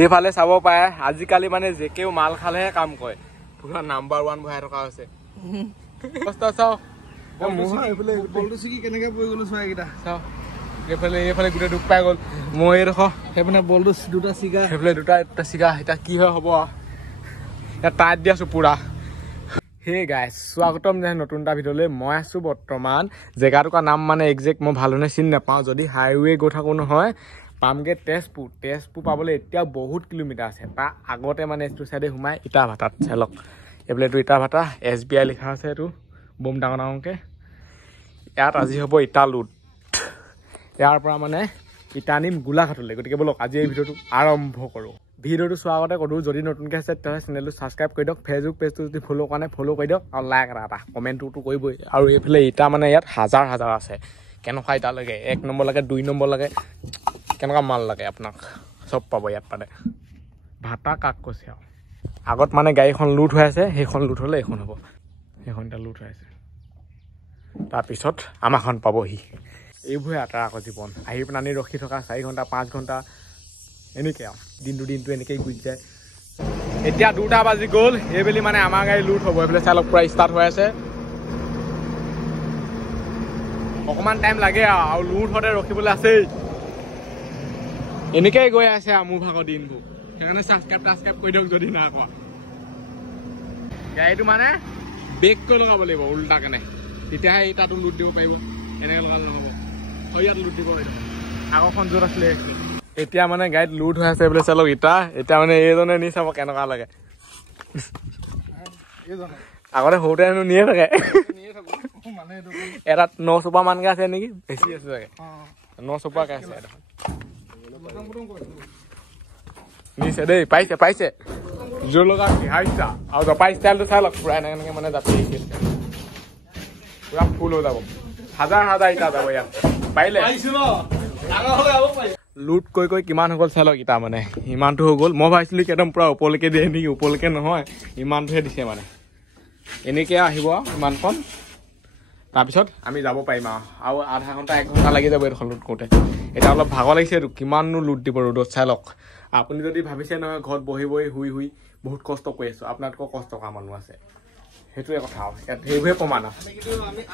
এইফালে চাব পাৰে আজিকালি মানে যেকেও মাল খালেহে কাম কৰে পুৰা নাম্বাৰ 1 বহাই থকা হৈছে অৱস্থা চাও বলটো চিকি কেনেকে পৰি গলো চোৱা এইটা চাও এইফালে গোটে দুখ পাই গল মই দেখো সেইপিনে বলটো দুটা চিগা সেইফালে দুটা চিগা এটা কি হয় হ'ব এটা টাইট দি আছো পুৰা হে গাইছ স্বাগতম যে নতুন এটা ভিডিঅ'লৈ মই আছো বৰ্তমান জেগাটোৰ নাম মানে একজেক্ট মই ভালনে চিনি নাপাওঁ যদি হাইৱে গৈ থাকো নহয় পামগে তেজপুৰ পাবলৈ এতিয়া বহুত কিলোমিটাৰ আছে তাৰ আগতে মানে এইটো চাইডে সোমাই ইটা ভাটাত চালক এইফালে এইটো ইটা ভাটা SBI লিখা আছে এইটো বম ডাঙৰকে ইয়াত আজি হ'ব ইটা লুট ইয়াৰ পৰা মানে ইটা নিম গোলাঘাটলৈ গতিকে বলক আজি এই ভিডিঅ'টো আৰম্ভ কৰোঁ ভিডিঅ'টো চোৱাৰ আগতে কৰো যদি নতুনকৈ আছে তেতিয়াহ'লে চেনেলটো ছাবস্ক্ৰাইব কৰি দিয়ক ফেচবুক পেজটো যদি ফ'ল' কৰা নাই ফ'ল' কৰি দিয়ক আৰু লাইক এটা কমেণ্টটো কৰিবই আৰু এইফালে ইটা মানে ইয়াত হাজাৰ আছে কেনেকুৱা ইটা লাগে 1 নম্বৰ লাগে 2 নম্বৰ লাগে কেনেকুৱা মাল লাগে আপোনাক চব পাব ইয়াত মানে ভাটা কাক কৈছে আৰু আগত মানে গাড়ীখন লুট হৈ আছে সেইখন লুট হ'লে এইখন হ'ব সেইখন এতিয়া লুট হৈ আছে তাৰপিছত আমাৰখন পাবহি এইবোৰে আটাৰ আকৌ জীৱন আহি পেলাই ৰখি থকা 4 ঘণ্টা 5 ঘণ্টা এনেকৈ আৰু দিনটো এনেকেই গুচি যায় এতিয়া 2টা বাজি গ'ল এইবেলি মানে আমাৰ গাড়ী লুট হ'ব এইফালে চালক পূৰা ষ্টাৰ্ট হৈ আছে অকণমান টাইম লাগে আৰু লুট হওঁতে ৰখিবলৈ আছেই এনেকেই গৈ আছে আৰু মোৰ ভাগৰ দিনবোৰ সেইকাৰণে ছাবস্ক্ৰাইব কৰি দিয়ক যদি নাই কোৱা গাড়ীটো মানে ব্ৰেক কৰি লগাব লাগিব উল্টা কেনে তেতিয়াহে ইটাটো লুট দিব পাৰিব এনেকৈ লগালে নহ'ব ইয়াত লুট দিব পাৰিব আগৰখন য'ত আছিলে এতিয়া মানে গাড়ীত লুট হৈ আছে বোলে চালক ইটা এতিয়া মানে এইজনে নি চাব কেনেকুৱা লাগে আগতে সৰুতে হেনো নিয়ে থাকে এটাত 9 চোপা মানকে আছে নেকি বেছি আছে চাগে 9 চোপাকে আছে নিছে দেই পাইছে জোৰ লগা হাইছা আৰু জপাই ষ্টাইলটো চাই লওক পুৰা এনেকে মানে জাপি পুৰা ফুল হৈ যাব হাজাৰ ইটা যাব ইয়াত পাৰিলে লুট কৰি কিমান হৈ গ'ল চাই লওক ইটা মানে ইমানটো হৈ গ'ল মই ভাবিছিলোঁ কি একদম পুৰা ওপৰলৈকে দিয়ে নেকি ওপৰলৈকে নহয় ইমানটোহে দিছে মানে এনেকৈ আহিব ইমানখন তাৰপিছত আমি যাব পাৰিম আৰু আধা ঘণ্টা 1 ঘণ্টা লাগি যাব এইখন লুট কৰোঁতে এতিয়া অলপ ভাগৰ লাগিছে কিমাননো লুট দিব ৰ'দত চাই লওক আপুনি যদি ভাবিছে নহয় ঘৰত বহি শুই বহুত কষ্ট কৰি আছোঁ আপোনাতকৈ কষ্ট কৰা মানুহ আছে সেইটোৱে কথা আৰু ইয়াত সেইবোৰে প্ৰমাণ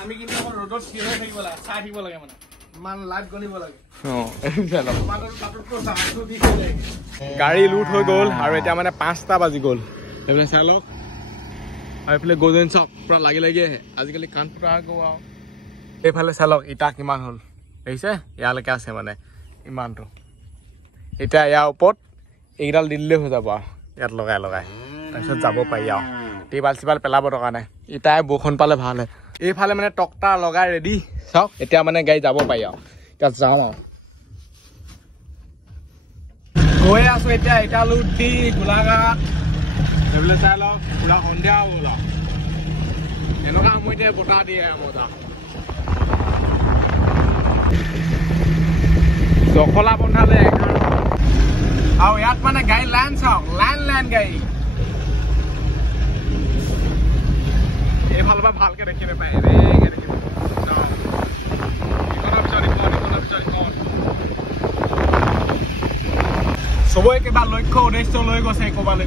আমি কিন্তু ৰ'দত থিয় হৈ থাকিব লাগে চাই থাকিব লাগে মানে ইমান লাইট গলিব লাগে গাড়ী লুট হৈ গ'ল আৰু এতিয়া মানে 5টা বাজি গ'ল এইফালে চাই লওক আৰু এইফালে গজেন চক পুৰা লাগি আহে আজিকালি কাণ ফুটা গৈ আৰু এইফালে চাই লওক ইটা কিমান হ'ল দেখিছে ইয়ালৈকে আছে মানে ইমানটো এতিয়া ইয়াৰ ওপৰত এইকেইডাল দি দিলেই হৈ যাব আৰু ইয়াত লগাই তাৰপিছত যাব পাৰি আৰু টিপাল চিপাল পেলাব টকা নাই ইটাই বৰষুণ পালে ভাল হয় এইফালে মানে টক্টা লগাই ৰেডি চাওক এতিয়া মানে গাড়ী যাব পাৰি আৰু এতিয়া যাওঁ আৰু গৈ আছো এতিয়া ইটা লুট দি গোলাঘাট সেইফালে চাই লওক পুৰা সন্ধিয়া হ'ল আৰু এনেকুৱা সময়তে বতাহ দিয়ে মজা জখলা বন্ধালে আৰু ইয়াত মানে গাড়ী লাইন চাওক লাইন গাড়ী এইফালৰ পৰা ভালকে দেখি নাপায় চবৰে কিবা লক্ষ্য উদ্দেশ্য লৈ গৈছে ক'বালৈ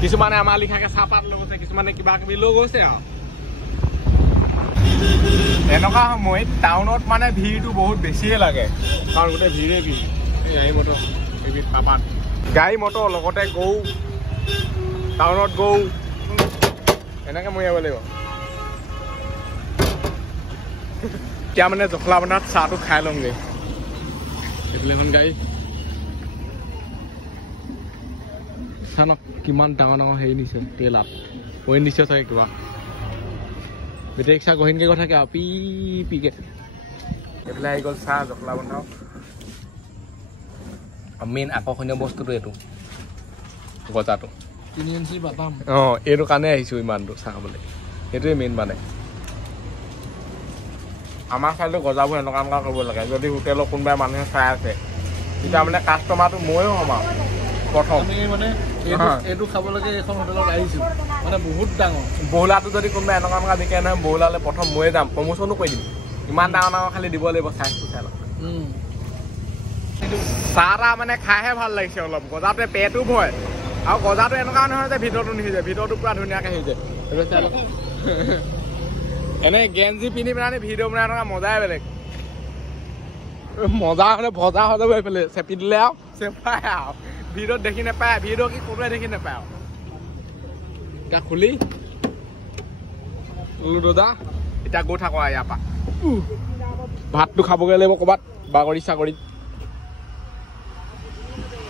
কিছুমানে আমাৰ লিখাকে চাহপাত লৈ গৈছে কিছুমানে কিবা কিবি লৈ গৈছে আৰু এনেকুৱা সময়ত টাউনত মানে ভিৰটো বহুত বেছিয়ে লাগে কাৰণ গোটেই ভিৰ গাড়ী মটৰ এইবিধ পাপাত গাড়ী মটৰ লগতে গৌ টাউনত গৌ এনেকে মৰিয়াব লাগিব এতিয়া মানে জখলা বন্ধাত চাহটো খাই লওঁগে এইফালে এখন গাড়ী চানক কিমান ডাঙৰ হেৰি নিছে তেলাত পইণ্ট দিছে চাগে কিবা বেটেৰী ৰিক্সা গহীনকৈ গৈ থাকে আৰু পিকে এইফালে আহি গ'ল চাহ জখলা বন্ধা মেইন আকৰ্ষণীয় বস্তুটো এইটো গজাটো 3 ইঞ্চি বাটাম এইটো কাৰণে আহিছোঁ ইমানটো চাহ খাবলৈ সেইটোৱে মেইন মানে আমাৰ চাইডে গজাবোৰ এনেকুৱা কৰিব লাগে যদি হোটেলৰ কোনোবাই মানুহে চাই আছে তেতিয়া মানে কাষ্টমাৰটো ময়ো হ'ম আৰু প্ৰথম মানে এইটো খাবলৈকে এখন হোটেলত আহিছোঁ মানে বহুত ডাঙৰ বহলাটো যদি কোনোবাই এনেকুৱা বিকে নহয় বহলালে প্ৰথম ময়ে যাম প্ৰমোশ্যনো কৰি দিম ইমান ডাঙৰ খালি দিব লাগিব চাইজটো চাই লওক চাহ মানে খাইহে ভাল লাগিছে অলপ গজাটোৱে পেটো ভয় আৰু গজাটো এনেকুৱা নহয় যে ভিতৰটো নিসিজে ভিতৰটো পুৰা ধুনীয়াকৈ সিজে এনে গেঞ্জি পিন্ধি পেলাই ভিডিঅ' বনাই থকা মজাই বেলেগ মজা হ'লে ভজা হৈ যাব এইফালে চেপি দিলে আৰু চেপাই আৰু ভিডিঅ'ত দেখি নাপায় ভিডিঅ' কি কোনোৱে দেখি নাপায় আৰু এতিয়া খুলি দাদা এতিয়া গৈ থাকো আৰু ইয়াৰ পৰা ভাতটো খাবগৈ লাগিব ক'ৰবাত বাগৰি চাগৰিত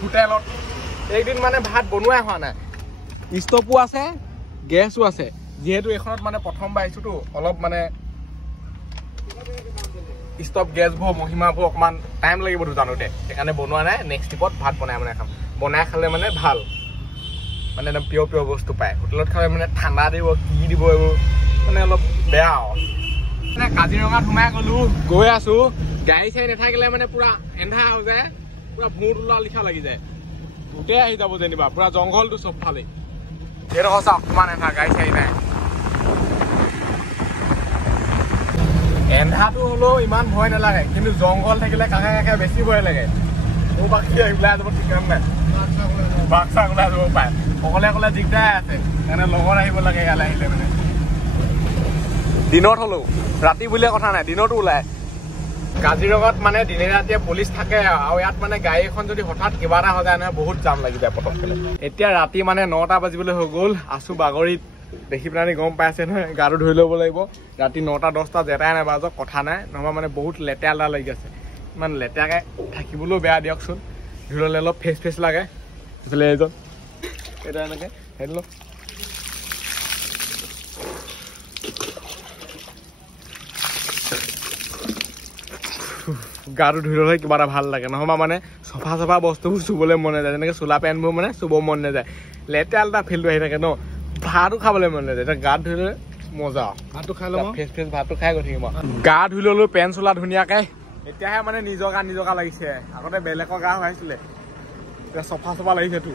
হোটেলত এইদিন মানে ভাত বনোৱাই হোৱা নাই ষ্টভো আছে গেছো আছে যিহেতু এইখনত মানে প্ৰথমবাৰ আহিছোতো অলপ মানে ষ্টভ গেছবোৰ মহিমাবোৰ অকণমান টাইম লাগিবতো জানোতে সেইকাৰণে বনোৱা নাই নেক্সট ট্ৰিপত ভাত বনাই খাম বনাই খালে মানে ভাল মানে একদম পিয়ৰ বস্তু পায় হোটেলত খালে মানে ঠাণ্ডা দিব কি দিব এইবোৰ মানে অলপ বেয়া মানে কাজিৰঙাত সোমাই গ'লো গৈ আছো গাড়ী চাড়ী নাথাকিলে মানে পুৰা এন্ধাৰ হৈ যায় পুৰা ভূত ওলোৱা লিখা লাগি যায় ভূতে আহি যাব যেনিবা পুৰা জংঘলটো চব ফালে এইডোখৰ চাওক কিমান এন্ধাৰ গাড়ী চাড়ী নাই এন্ধাৰটো হ'লেও ইমান ভয় নালাগে কিন্তু জংঘল থাকিলে কাষে কাষে বেছি ভয় লাগে মোৰ বাকী ওলাই যাব ঠিকান নাই বাঘ চাঘ ওলাই যাব পাৰে অকলে অকলে দিগদাৰ আছে সেইকাৰণে লগত আহিব লাগে ইয়ালৈ আহিলে মানে দিনত হ'লেও ৰাতি বুলিয়ে কথা নাই দিনতো ওলাই কাজিৰঙাত মানে দিনে ৰাতিয়ে পুলিচ থাকে আৰু ইয়াত মানে গাড়ী এখন যদি হঠাৎ কিবা এটা হৈ যায় নহয় বহুত জাম লাগি যায় পটককৈ এতিয়া ৰাতি মানে 9টা বাজিবলৈ হৈ গ'ল আছো বাগৰিত দেখি পেলাই গম পাইছে নহয় গাটো ধুই ল'ব লাগিব ৰাতি 9টা 10টা যেটাই নাবাজক কথা নাই নহ'বা মানে বহুত লেতেৰা লাগি আছে ইমান লেতেৰাকৈ থাকিবলৈও বেয়া দিয়কচোন ধুই ল'লে অলপ ফ্ৰেছ লাগে এইফালে এইজন এটা এনেকৈ সেইটো গাটো ধুই ল'লে কিবা এটা ভাল লাগে নহ'বা মানে চফা বস্তুবোৰ চুবলৈ মন নাযায় যেনেকৈ চোলা পেণ্টবোৰ মানে চুব মন নাযায় লেতেৰা ফিল্ডটো আহি থাকে ন ভাতো খাবলৈ মন নাযায় এতিয়া গাত ধুই ল'লে মজা ভাতটো খাই ল'ম ফ্ৰেছ ভাতটো খাই গৈ থাকিম গা ধুই ল'লো পেণ্ট চোলা ধুনীয়াকৈ এতিয়াহে মানে নিজকা লাগিছে আগতে বেলেগৰ গা হৈছিলে এতিয়া চফা লাগিছেতো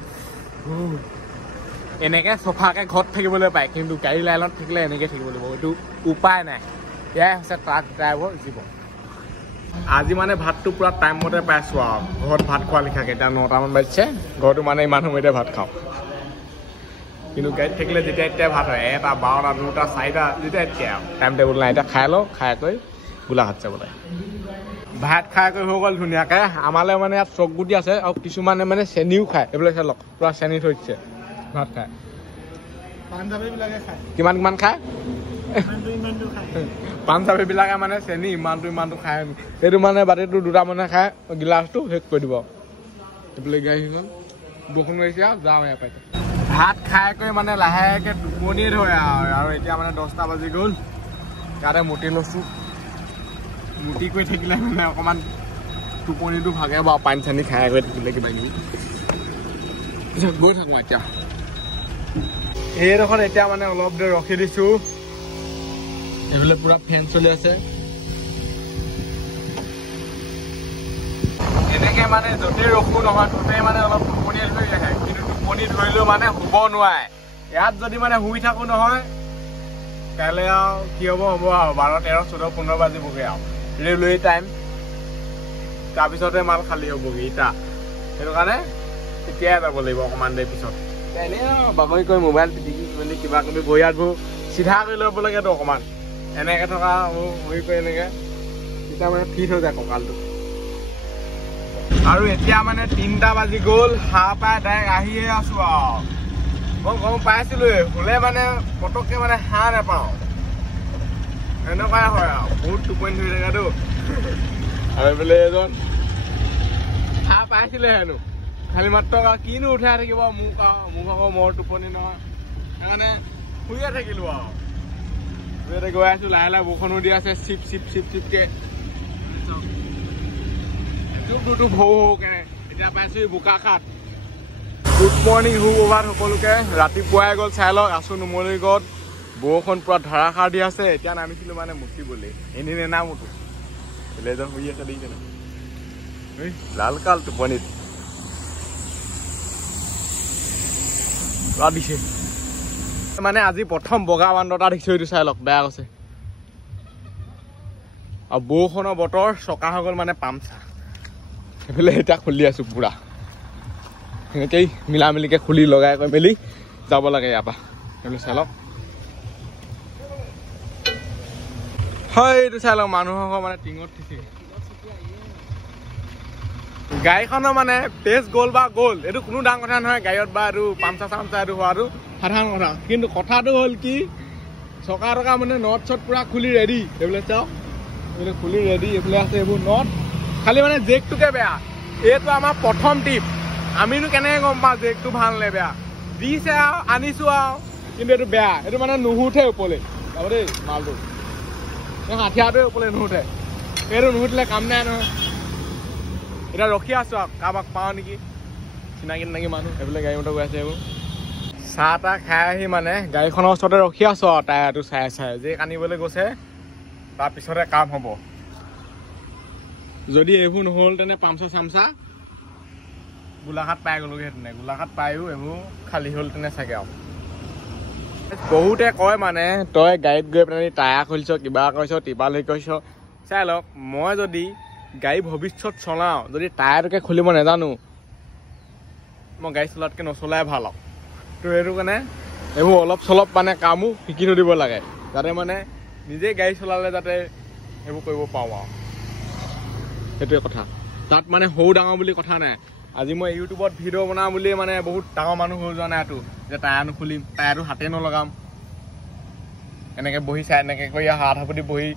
এনেকৈ চফাকৈ ঘৰত থাকিবলৈ পায় কিন্তু গাড়ী লাইনত থাকিলে এনেকৈ থাকিব লাগিব এইটো উপায় নাই এয়াই হৈছে ট্ৰাক ড্ৰাইভৰ জীৱন আজি মানে ভাতটো পুৰা টাইম মতে পাইছো আৰু ঘৰত ভাত খোৱা লিখাকে এতিয়া 9টামান বাজিছে ঘৰটো মানে ইমান সময়তে ভাত খাওঁ কিন্তু গাড়ীত থাকিলে যেতিয়া এতিয়া ভাত হয় 1টা 12টা 2টা 4টা যেতিয়া এতিয়া টাইম টেবুল নাই এতিয়া খাই লওঁ খাই কৰি গোলাঘাট যাব লাগে ভাত খাই কৰি হৈ গ'ল ধুনীয়াকৈ আমালৈ মানে ইয়াত চক গুটি আছে আৰু কিছুমানে মানে চেনিও খায় এইবিলাক চাই লওক পুৰা চেনি থৈ দিছে ভাত খাই কিমান খায় পাঞ্জাৱীবিলাকে মানে চেনি ইমানটো খায় সেইটো মানে বাতিটো 2টা মানুহে খায় গিলাচটো শেষ কৰি দিব এইফালে গাড়ী গ'ল বৰষুণ আহিছে আৰু যাওঁ ইয়াৰ পৰা ভাত খাই কৰি মানে লাহেকৈ টোপনিয়ে ধৰে আৰু এতিয়া মানে 10টা বাজি গ'ল ইয়াতে মুতি লৈছোঁ মুতি কৰি থাকিলে মানে অকণমান টোপনিটো ভাগে বাৰু পানী চানী খাই কৰি থাকিলে কিবা কিবি গৈ থাকোঁ এতিয়া এইডোখৰত এতিয়া মানে অলপ দেৰি ৰখি দিছোঁ এইফালে পুৰা ফেন চলি আছে এনেকে মানে য'তেই ৰখো নহয় ত'তেই মানে অলপ টোপনি ধৰি আহে কিন্তু টোপনি ধৰিলেও মানে শুব নোৱাৰে ইয়াত যদি মানে শুই থাকো নহয় কাইলৈ আৰু কি হ'ব আৰু 12, 13, 14, 15 বাজিবগৈ আৰু ৰেলৱে টাইম তাৰপিছতে মাল খালী হ'বগৈ ইটা সেইটো কাৰণে তেতিয়াই যাব লাগিব অকণমান দেৰি পিছত এনেই বাগৰি কৰি মোবাইল পিটিকি মেলি কিবা কিবি ভৰিয়াতবোৰ চিধা কৰি ল'ব লাগেতো অকণমান এনেকৈ থকা হৈ কৰি এনেকৈ তেতিয়া মানে ফিট হৈ যায় কঁকালটো আৰু এতিয়া মানে 3টা বাজি গ'ল সাৰ পাই ডাইৰেক্ট আহিয়ে আছো আৰু মই গম পাইছিলোৱে শুলে মানে পটককৈ মানে সাৰ নাপাওঁ এনেকুৱাই হয় আৰু বহুত টোপনি ধৰি থাকেতো আৰু এইফালে এজন সাৰ পাইছিলে হেনো খালি মাত্ৰ কিনো উঠাই থাকিব মোক আকৌ মোৰ টোপনি নহয় সেইকাৰণে শুইয়ে থাকিলোঁ আৰু গৈ আছো লাহে লাহে বৰষুণো দি আছে চিপকে এতিয়া পাইছো বোকাখাট গুড মৰ্ণিং সুপ্ৰভাত সকলোকে ৰাতিপুৱাই গ'ল চাই লওক আছো নুমলীগড়ত বৰষুণ পুৰা ধাৰাসাৰ দি আছে এতিয়া নামিছিলো মানে মুতিবলৈ এনেই নেনামোতো এজন শুই আছে দেখিছে লাল কাল টোপনিত দিছে মানে আজি প্ৰথম বগা বান্দৰটা দেখিছো এইটো চাই লওক বেয়া কৈছে আৰু বৰষুণৰ বতৰ চকা হৈ গ'ল মানে পামচা সেইফালে এতিয়া খুলি আছোঁ পুৰা এনেকেই মিলা মিলিকৈ খুলি লগাই কৰি মেলি যাব লাগে ইয়াৰ পৰা সেইফালে চাই লওক হয় এইটো চাই লওক মানুহৰ মানে টিঙত থিছে গাড়ীখনৰ মানে তেজ গ'ল বা গ'ল এইটো কোনো ডাঙৰ কথা নহয় গাড়ীত বা এইটো পামচাৰ চামচাৰ এইটো হোৱাটো সাধাৰণ কথা কিন্তু কথাটো হ'ল কি চকা টকা মানে নট চট পুৰা খুলি ৰেডি এইবিলাক চাওক এইবিলাক খুলি ৰেডি এইফালে আছে এইবোৰ নট খালি মানে জেকটোকে বেয়া এইটো আমাৰ প্ৰথম টিপ আমিনো কেনেকৈ গম পাওঁ জেকটো ভাল নে বেয়া দিছে আৰু আনিছোঁ আৰু কিন্তু এইটো বেয়া এইটো মানে নুহুঠে ওপৰলৈ যাব দেই মালটো হাঠিয়াৰটোৱে ওপৰলৈ নুহুঠে এইটো নুহুঠিলে কাম নাই নহয় এতিয়া ৰখি আছোঁ আৰু কাৰোবাক পাওঁ নেকি চিনাকি মানুহ এইফালে গাড়ী মটৰ গৈ আছে এইবোৰ চাহ তাহ খাই আহি মানে গাড়ীখনৰ ওচৰতে ৰখি আছোঁ আৰু টায়াৰটো চাই যে আনিবলৈ গৈছে তাৰপিছতে কাম হ'ব যদি এইবোৰ নহ'ল তেনে পামচা চামচা গোলাঘাট পাই গ'লোগৈ তেনে গোলাঘাট পায়ো এইবোৰ খালী হ'ল তেনে চাগে আৰু বহুতে কয় মানে তই গাড়ীত গৈ পেলাই টায়াৰ খুলিছ কিবা কৰিছ টিপাল হৈ কৰিছ চাই লওক মই যদি গাড়ী ভৱিষ্যত চলাওঁ যদি টায়াৰটোকে খুলিব নাজানো মই গাড়ী চলোৱাতকৈ নচলাই ভাল আৰু তো সেইটো কাৰণে এইবোৰ অলপ চলপ মানে কামো শিকি থৈ দিব লাগে যাতে মানে নিজে গাড়ী চলালে যাতে সেইবোৰ কৰিব পাৰোঁ আৰু সেইটোৱে কথা তাত মানে সৰু ডাঙৰ বুলি কথা নাই আজি মই ইউটিউবত ভিডিঅ' বনাওঁ বুলি মানে বহুত ডাঙৰ মানুহ হৈ যোৱা নাই এইটো যে টায়াৰ নুখুলিম টায়াৰটো হাতে নলগাম এনেকৈ বহি চাই এনেকৈ কৰি হাত সাপতি বহি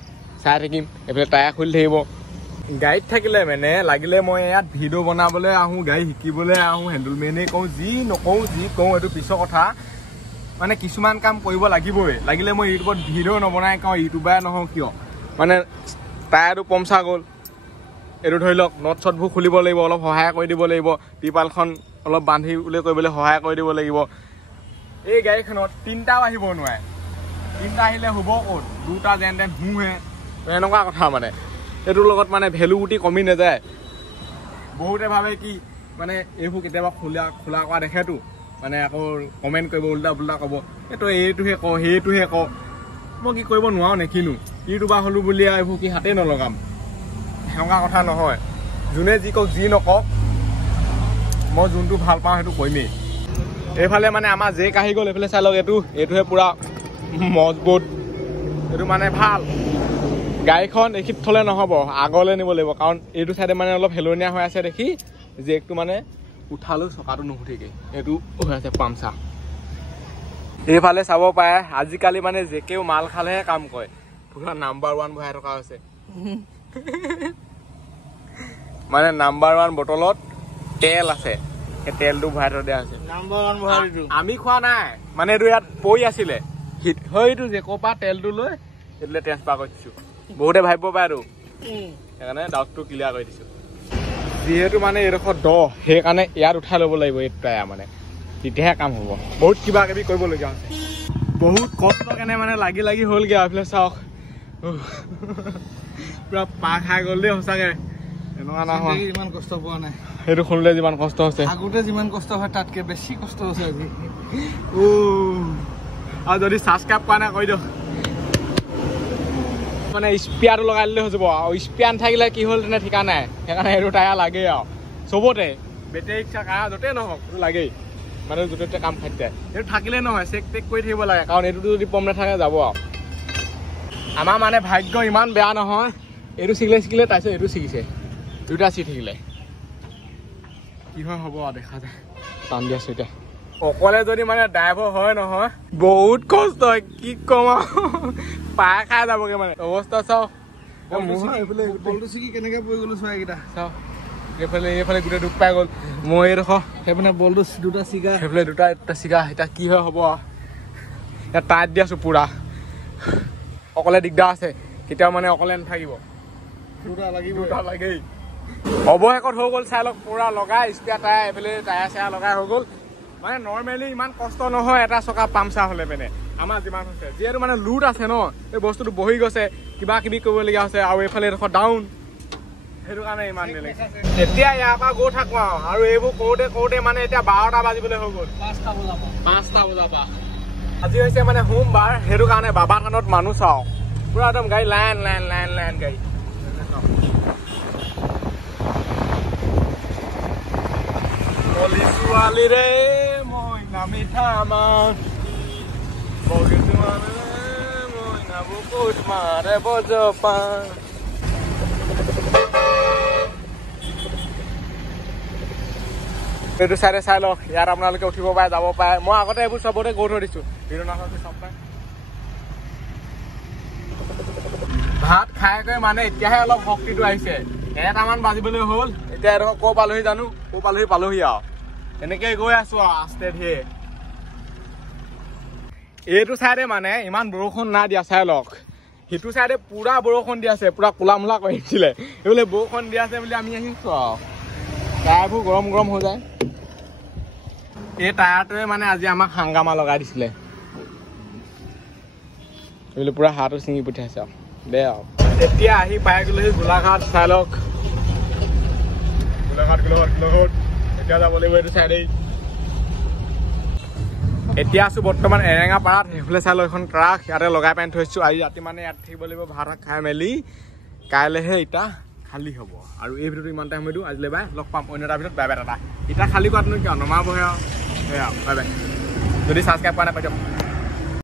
চাই থাকিম এইফালে টায়াৰ খুলি থাকিব গাড়ীত থাকিলে মানে লাগিলে মই ইয়াত ভিডিঅ' বনাবলৈ আহোঁ গাড়ী শিকিবলৈ আহোঁ হেণ্ডেলমেনেই কওঁ যি নকওঁ যি কওঁ এইটো পিছৰ কথা মানে কিছুমান কাম কৰিব লাগিবই লাগিলে মই ইউটিউবত ভিডিঅ' নবনাই কওঁ ইউটিউবাৰে নহওঁ কিয় মানে টায়াৰটো পামচাৰ গ'ল এইটো ধৰি লওক নট চটবোৰ খুলিব লাগিব অলপ সহায় কৰি দিব লাগিব টিপালখন অলপ বান্ধি উলিয়াই কৰিবলৈ সহায় কৰি দিব লাগিব এই গাড়ীখনত তিনিটাও আহিব নোৱাৰে তিনিটা আহিলে হ'ব ক'ত দুটা যেন তেন শুহে এনেকুৱা কথা মানে এইটোৰ লগত মানে ভেলু গুটি কমি নাযায় বহুতে ভাবে কি মানে এইবোৰ কেতিয়াবা খোলা কৰা দেখেতো মানে আকৌ কমেণ্ট কৰিব উল্টা পুল্টা ক'ব এইটো এইটোহে কওঁ সেইটোহে কওঁ মই কি কৰিব নোৱাৰোঁ নেকিনো ইউটিউবাৰ হ'লোঁ বুলি আৰু এইবোৰ কি হাতেই নলগাম সেনেকুৱা কথা নহয় যোনে যি কওক যি নকওক মই যোনটো ভাল পাওঁ সেইটো কৰিমেই এইফালে মানে আমাৰ জেক আহি গ'ল এইফালে চাই লওক এইটোহে পূৰা মজবুত এইটো মানে ভাল গাড়ীখন এইখিত থ'লে নহ'ব আগলৈ নিব লাগিব কাৰণ এইটো চাইডে মানে অলপ হেলনীয়া হৈ আছে দেখি জেকটো মানে উঠালেও চকাটো নুঠেগৈ এইটো হৈ আছে পামচাৰ এইফালে চাব পাৰে আজিকালি মানে জেকেও মাল খালেহে কাম কৰে পুৰা নাম্বাৰ 1 বহাই থকা হৈছে মানে নাম্বাৰ 1 বটলত তেল আছে সেই তেলটো ভৰাই থৈ দিয়া আছে নাম্বাৰ 1 ভৰাই দিছো আমি খোৱা নাই মানে এইটো ইয়াত পৰি আছিলে সেইটো জেকৰ পৰা তেলটো লৈ এইটোলৈ ট্ৰেন্সফাৰ কৰি দিছোঁ বহুতে ভাবিব পাৰে আৰু সেইকাৰণে ডাউটটো ক্লিয়াৰ কৰি দিছোঁ যিহেতু মানে এইডোখৰ দ সেইকাৰণে ইয়াত উঠাই ল'ব লাগিব এই টায়াৰ মানে তেতিয়াহে কাম হ'ব বহুত কিবা কিবি কৰিবলগীয়া হৈছে বহুত কষ্ট কেনে মানে লাগি হ'লগৈ আৰু এইফালে চাওক পুৰা পাৰ খাই গ'ল দেই সঁচাকৈ এনেকুৱা নহয় ইমান কষ্ট পোৱা নাই সেইটো খুলিলে যিমান কষ্ট হৈছে আগতে যিমান কষ্ট হয় তাতকৈ বেছি কষ্ট হৈছে আজি আৰু যদি ছাবস্ক্ৰাইব কৰা নাই কৰি দিয়ক মানে স্পিয়াৰটো লগাই দিলে হৈ যাব আৰু স্পিয়াৰ নাথাকিলে কি হ'ল তেনে ঠিকা নাই সেইকাৰণে এইটো টায়াৰ লাগেই আৰু চবতে বেটেৰী ৰিক্সা কাৰ য'তেই নহওক এইটো লাগেই মানে য'তে ত'তে কাম খাই যায় এইটো থাকিলে নহয় চেক টেক কৰি থাকিব লাগে কাৰণ এইটোতো যদি পম নাথাকে যাব আৰু আমাৰ মানে ভাগ্য ইমান বেয়া নহয় এইটো ছিগিলে তাৰপিছত এইটো ছিগিছে দুটা চিট থাকিলে কি হয় হ'ব আৰু দেখা যায় টান দি আছো এতিয়া অকলে যদি মানে ড্ৰাইভাৰ হয় নহয় বহুত কষ্ট হয় কি কম আৰু পাৰ খাই যাবগৈ মানে অৱস্থা চাওঁ কেনেকে পৰি গলো চোৱা এইকেইটা চাওঁ এইফালে গোটেই দুখ পাই গ'ল মই এইডোখৰ সেইপিনে বলটো দুটা চিগা সেইফালে দুটা চিগা এতিয়া কি হয় হ'ব আৰু এতিয়া টাইট দি আছো পুৰা অকলে দিগদাৰ আছে কেতিয়াও মানে অকলে নাথাকিব দুটা লাগেই অৱশেষত হৈ গ'ল চাই লওক পুৰা লগাই স্পিয়াৰ টায়াৰ এইফালে টায়াৰ চায়াৰ লগাই হৈ গ'ল মানে নৰ্মেলি ইমান কষ্ট নহয় এটা চকা পামচাৰ হ'লে মানে আমাৰ যিমান হৈছে যিহেতু মানে লুট আছে ন এই বস্তুটো বহি গৈছে কিবা কিবি কৰিবলগীয়া হৈছে আৰু এইফালে এডোখৰ ডাউন সেইটো কাৰণে ইমান দেৰি লাগিছে এতিয়া ইয়াৰ পৰা গৈ থাকোঁ আৰু এইবোৰ কৰোঁতে মানে এতিয়া 12টা বাজিবলৈ হৈ গ'ল 5টা বজাৰ পৰা আজি হৈছে মানে সোমবাৰ সেইটো কাৰণে বাবা থানত মানুহ চাওঁ পুৰা একদম গাড়ী লাইন গাড়ী কলি ছোৱালী ৰে মই নামি থামা বগী ছোৱালী ৰে মই নাবো ক'ত মাৰে বজপা এইটো চাইডে চাই লওক ইয়াত আপোনালোকে উঠিব পাৰে যাব পাৰে মই আগতে এইবোৰ চবতে গৈ থৈ দিছোঁ চব পাই ভাত খাই কৰি মানে এতিয়াহে অলপ শক্তিটো আহিছে 1টামান বাজিবলৈ হ'ল এতিয়া এডোখৰ ক'ৰ পালোহি জানো ক'ৰ পালোহি আৰু এনেকৈ গৈ আছোঁ আৰু আস্তে ধীৰে এইটো চাইডে মানে ইমান বৰষুণ নাই দিয়া চাই লওক সিটো চাইডে পুৰা বৰষুণ দি আছে পুৰা কোলা মোলা কৰি আহিছিলে এইবোলে বৰষুণ দি আছে বুলি আমি আহিছোঁ আৰু টায়াৰবোৰ গৰম গৰম হৈ যায় এই টায়াৰটোৱে মানে আজি আমাক হাংগামা লগাই দিছিলে এইবোলে পুৰা হাতটো ছিঙি পঠিয়াইছে আৰু দে আৰু এতিয়া আহি পাই গ'লোহি গোলাঘাট চাই লওক গোলাঘাট এতিয়া যাব লাগিব এইটো চাইডেই এতিয়া আছোঁ বৰ্তমান এৰেঙাপাৰাত সেইফালে চাই লওক এখন ট্ৰাক ইয়াতে লগাই পানি থৈছোঁ আজি ৰাতি মানে ইয়াত থাকিব লাগিব ভাত খাই মেলি কাইলৈহে এতিয়া খালী হ'ব আৰু এই ভিডিঅ'টো ইমান টাইম হৈ দিওঁ আজিলৈ বাই লগ পাম অন্য এটা ভিডিঅ'ত বাই বাই দাদা এতিয়া খালী কৰাটোনো কিয় নমাবহে আৰু সেয়া বাই বাই যদি ছাবস্ক্ৰাইব কৰা নাই পাই যাম